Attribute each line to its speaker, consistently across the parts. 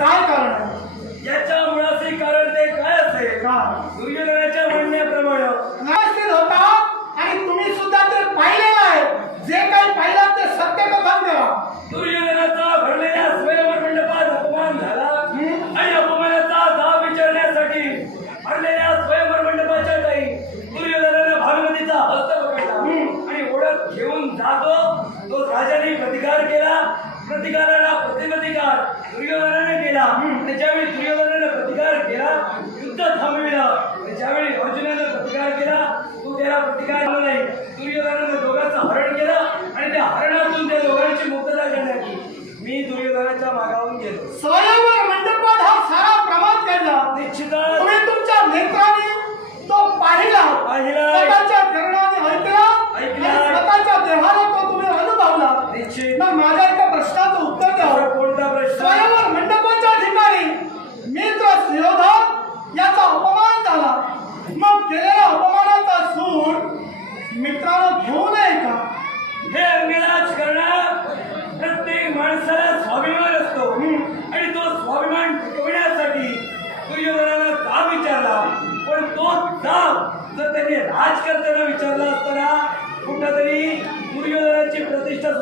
Speaker 1: काय कारण आहे?
Speaker 2: याच्या मुळाचे कारण ते काय असेल?
Speaker 1: का?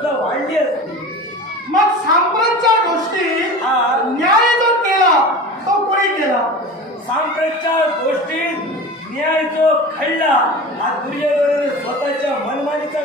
Speaker 1: सुद्धा
Speaker 2: वाढली असती.
Speaker 1: मग सांप्रतच्या गोष्टी न्याय जो केला तो कोणी केला?
Speaker 2: सांप्रतच्या गोष्टी न्याय जो खडला हा दुर्योधनाने स्वतःच्या मनमानीचा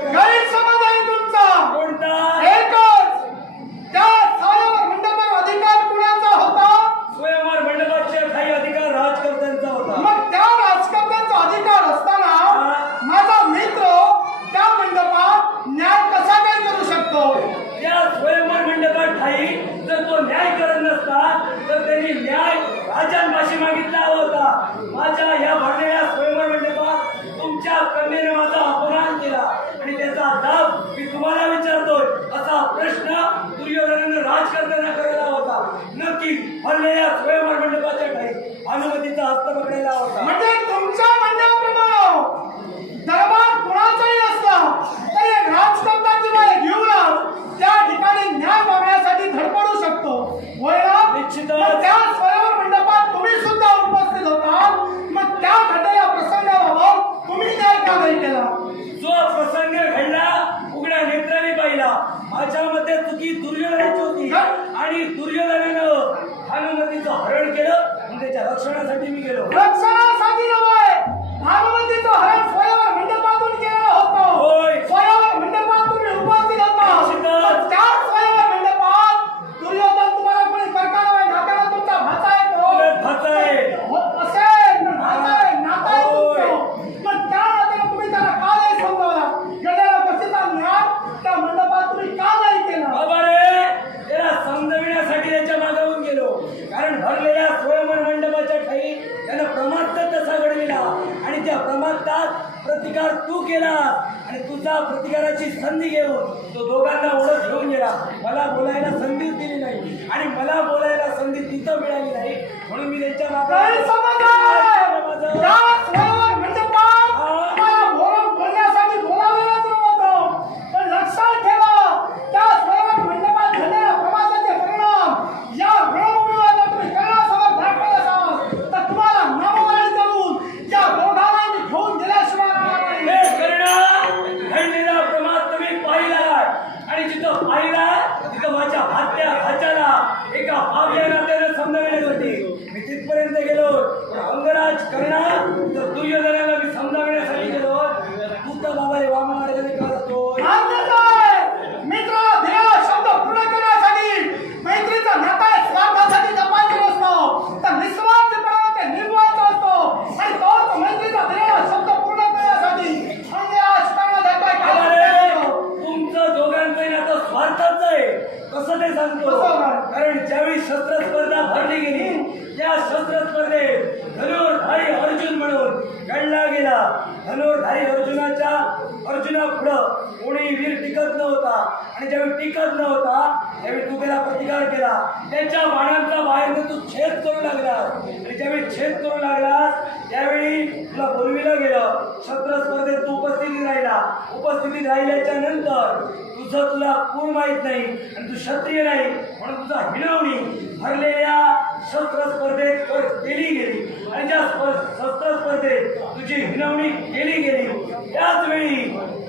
Speaker 2: अधिकाराची संधी घेऊन तो दोघांना ओळख घेऊन गेला. मला बोलायला संधीच दिली नाही आणि मला बोलायला संधी तिथं मिळाली नाही. म्हणून मी त्यांच्या मागे माझ्या हात्या हत्याला एका पावल्या नात्यानं समजावण्यासाठी मी तिथपर्यंत गेलो. अंगराज करणार? तर दुर्योधनाला मी समजावण्यासाठी गेलो. तू तर बाबा वामन
Speaker 1: शस्त्र स्पर्धा भरली गेली. या शस्त्र स्पर्धेत धनुर आणि
Speaker 2: अर्जुन म्हणून गणला गेला. धनुर्धारी अर्जुनाच्या अर्जुना पुढं. कोणी वीर टिकत नव्हता. आणि ज्यावेळी टिकत नव्हता त्यावेळी तू त्याला प्रतिकार केला. त्याच्या बाणांचा बाहेर तू छेद करू लागलास आणि ज्यावेळी छेद करू लागलास त्यावेळी तुला बोलविलं गेलं. शस्त्र स्पर्धेत तू उपस्थिती राहिला. उपस्थिती राहिल्याच्या नंतर तुझं तुला कोण माहीत नाही आणि तू क्षत्रिय नाही म्हणून तुझा हिणवणी भरलेल्या शस्त्र स्पर्धेत गेली. केली गेली आणि ज्या स्प- शस्त्र त्यांची हिरवणी केली गेली. त्याच वेळी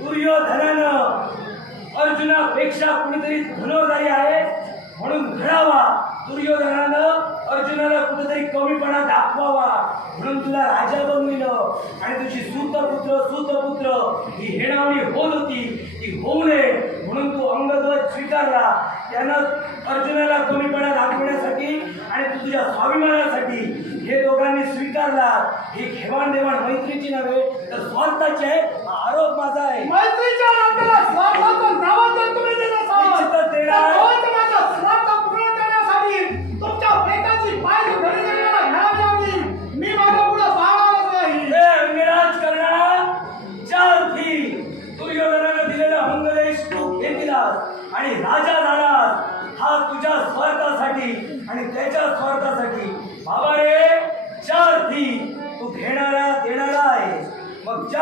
Speaker 2: दुर्योधनानं अर्जुनापेक्षा कुणीतरी धनोदारी आहे म्हणून घडावा दुर्योधनानं अर्जुनाला कुठेतरी कमीपणा दाखवावा म्हणून तुला राजा बनविलं. आणि तुझी सूतपुत्र सूतपुत्र ही हेणावणी होत होती ती होऊ नये. म्हणून तू अंगध्वज स्वीकारला. त्यानं अर्जुनाला कमीपणा दाखवण्यासाठी आणि तू तुझ्या स्वाभिमानासाठी हे दोघांनी स्वीकारला. ही घेवाण देवाण मैत्रीची नव्हे तर स्वार्थाची आहे. आरोप माझा आहे.
Speaker 1: मैत्रीच्या नात्याला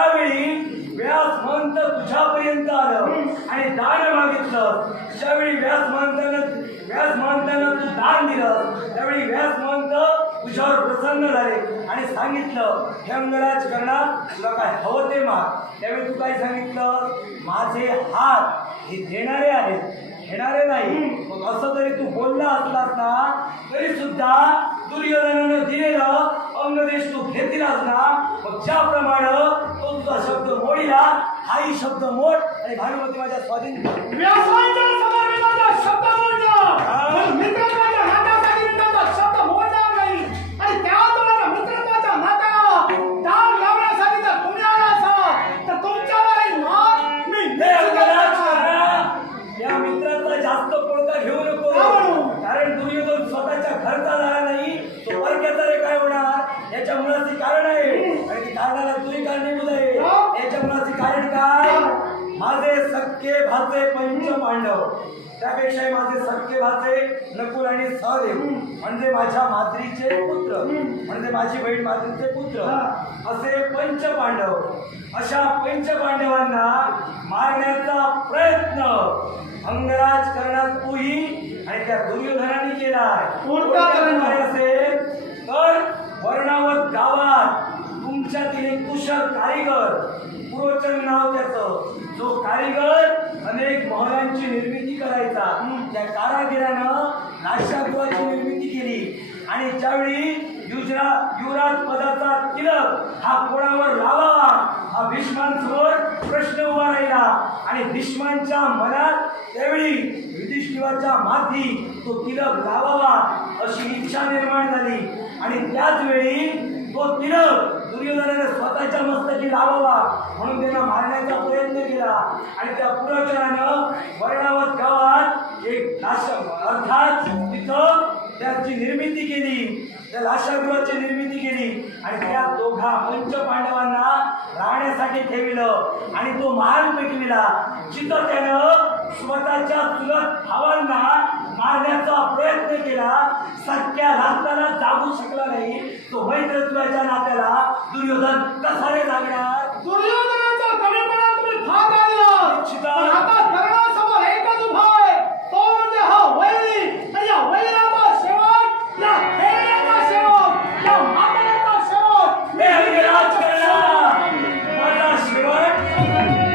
Speaker 2: ज्यावेळी व्यास महंत तुझ्यापर्यंत आलं आणि दान मागितलं ज्यावेळी व्यास महंतानं व्यास महंतानं तू दान दिलं त्यावेळी व्यास महंत तुझ्यावर प्रसन्न झाले आणि सांगितलं हे अंगराज करणार तुला काय हवं ते माग. त्यावेळी तू काय सांगितलं माझे हात हे देणारे आहेत घेणारे नाही. मग असं जरी तू बोलला असलास ना तरी सुद्धा दुर्योधनानं दिलेलं अंगदेश तू घेतील असला मग ज्याप्रमाणे तो तुझा शब्द मोडीला हाही शब्द मोड आणि भानुमती माझ्या स्वाधीन त्यापेक्षाही माझे सख्खे भाचे नकुल आणि सहदेव म्हणजे माझ्या माद्रीचे पुत्र म्हणजे माझी बहीण माद्रीचे पुत्र असे पंच पांडव अशा पंच पांडवांना मारण्याचा प्रयत्न अंगराज करण्यात तूही आणि त्या दुर्योधनाने? काय असेल? तर वर्णावत गावात तुमच्यातील एक कुशल कारीगर पुरोचन नाव त्याचं जो कारीगर अनेक महलांची निर्मिती करायचा. त्या कारागिरानं नाश्यागृहाची निर्मिती केली. आणि ज्यावेळी युजरा युवराज पदाचा तिलक हा कोणावर लावावा हा भीष्मांसमोर प्रश्न उभा राहिला. आणि भीष्मांच्या मनात त्यावेळी युधिष्ठिराच्या माथी तो तिलक लावावा अशी इच्छा निर्माण झाली. आणि त्याच वेळी तो तिलक दुर्योधनाने स्वतःच्या मस्तकी लावावा म्हणून त्यांना मारण्याचा प्रयत्न केला. आणि त्या पुरोचनानं वर्णावत गावात एक नाश अर्थात तिथं त्याची निर्मिती केली. त्या लाशागृहाची निर्मिती केली. आणि त्या दोघा पंच पांडवांना राहण्यासाठी ठेविलं. आणि तो माल पेटविला जिथं त्यानं स्वतःच्या चुलत भावांना मारण्याचा प्रयत्न केला. सख्या रास्ताला जागू शकला नाही. तो तुलाच्या नात्याला दुर्योधन कसा रे लागणार?
Speaker 1: दुर्योधनाचा कमीपणा तुम्ही आता एकच उभा आहे. तो म्हणजे हा वैरी. आणि या वैराचा शेवट या खेळण्याचा शेवट या मारण्याचा शेवट.
Speaker 2: अंगराज करणारा माझा शेवट.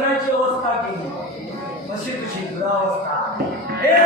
Speaker 1: पुत्राची अवस्था केली तशी तुझी दुरावस्था हे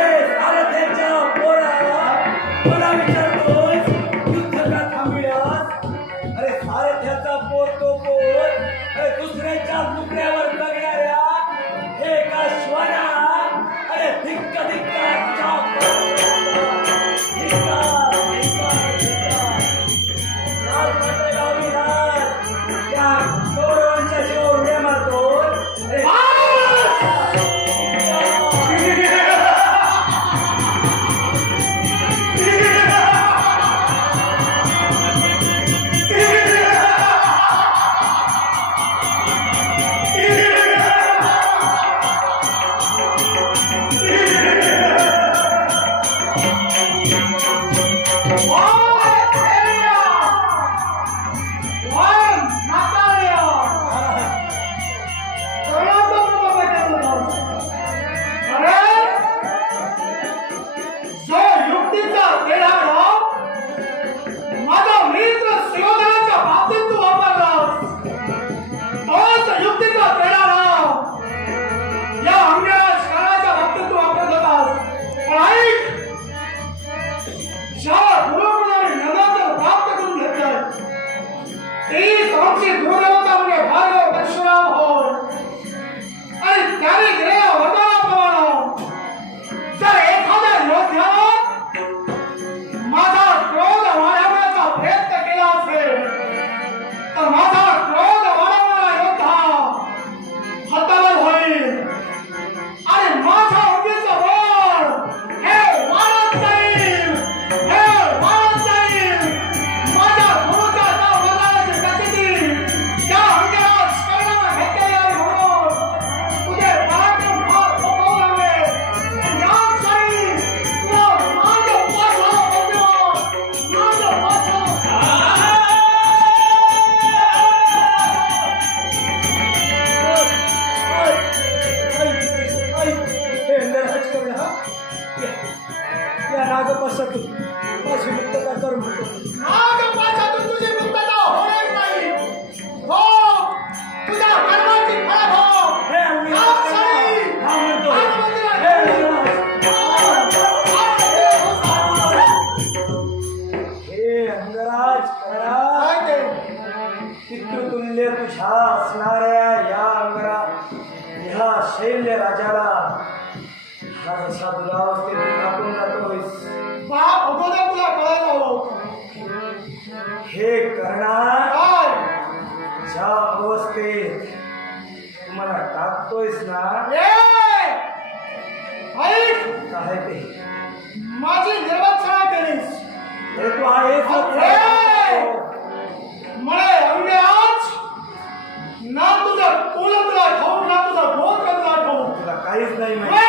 Speaker 1: शैल्य राजाला राजा साधूराव ते टाकून जातोय
Speaker 2: बाप अगोदर तुला कळायला हवं
Speaker 1: हे करणार? ज्या अवस्थेत तुम्हाला टाकतोयस ना काय ते?
Speaker 2: माझी निर्वाचना करीस
Speaker 1: हे तू आहेस
Speaker 2: ಆಯುಷ್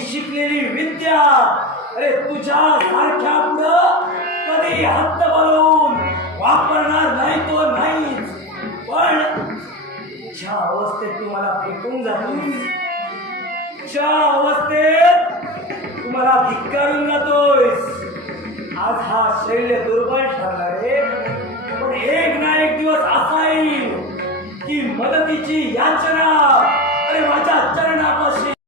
Speaker 2: शिकलेली विद्या. अरे तुझ्या सारख्या पुढं कधी हात बनवून वापरणार नाही तो नाही पण ज्या अवस्थेत तुम्हाला फेकून जातो ज्या अवस्थेत तुम्हाला धिक्कारून जातोय आज हा शैल्य दुर्बळ ठरणार आहे. पण एक ना एक दिवस असा येईल की मदतीची याचना अरे माझ्या चरणापासून